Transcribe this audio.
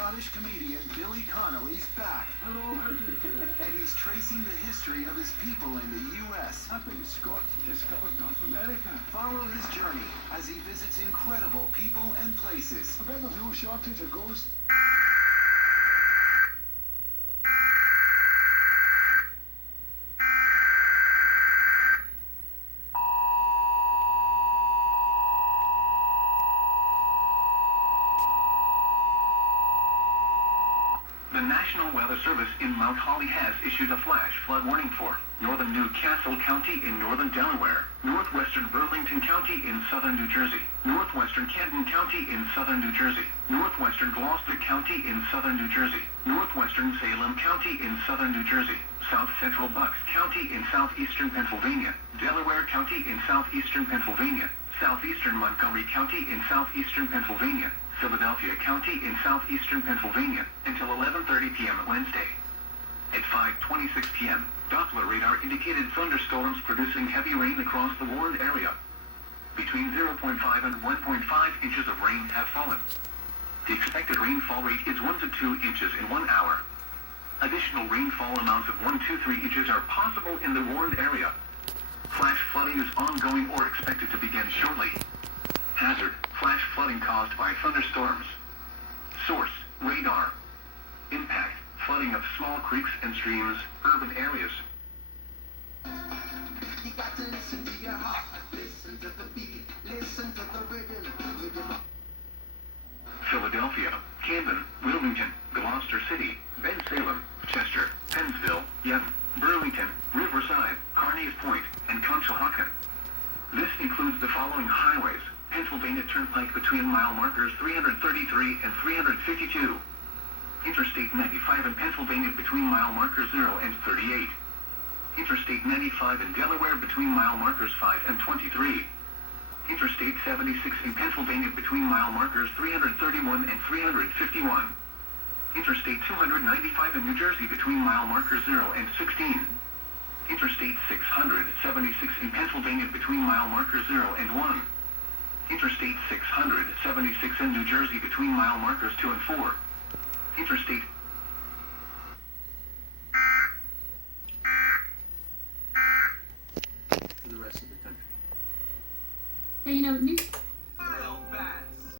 Scottish comedian Billy Connolly's back. Hello, how do you do? And he's tracing the history of his people in the U.S. I think Scots discovered North America. Follow his journey as he visits incredible people and places. I bet there's no shortage of ghosts. The National Weather Service in Mount Holly has issued a flash flood warning for northern Newcastle County in northern Delaware, northwestern Burlington County in southern New Jersey, northwestern Camden County in southern New Jersey, northwestern Gloucester County in southern New Jersey, northwestern Salem County in southern New Jersey, south central Bucks County in southeastern Pennsylvania, Delaware County in southeastern Pennsylvania, southeastern Montgomery County in southeastern Pennsylvania, Philadelphia County in southeastern Pennsylvania, until 11:30 p.m. Wednesday. At 5:26 p.m., Doppler radar indicated thunderstorms producing heavy rain across the warned area. Between 0.5 and 1.5 inches of rain have fallen. The expected rainfall rate is 1 to 2 inches in 1 hour. Additional rainfall amounts of 1 to 3 inches are possible in the warned area. Flash flooding is ongoing or expected to begin shortly. Hazard: flash flooding caused by thunderstorms. Source: radar. Impact: flooding of small creeks and streams, urban areas. You got to listen to your heart, listen to the beat, listen to the rhythm. Philadelphia, Camden, Wilmington, Gloucester City, Bensalem, Chester, Pennsville, Yeadon, Burlington, Riverside, Carneys Point, and Conshohocken. This includes the following highways: Pennsylvania Turnpike between mile markers 333 and 352. Interstate 95 in Pennsylvania between mile markers 0 and 38. Interstate 95 in Delaware between mile markers 5 and 23. Interstate 76 in Pennsylvania between mile markers 331 and 351. Interstate 295 in New Jersey between mile markers 0 and 16. Interstate 676 in Pennsylvania between mile markers 0 and 1. Interstate 676 in New Jersey between mile markers 2 and 4. Interstate For the rest of the country. Hey, news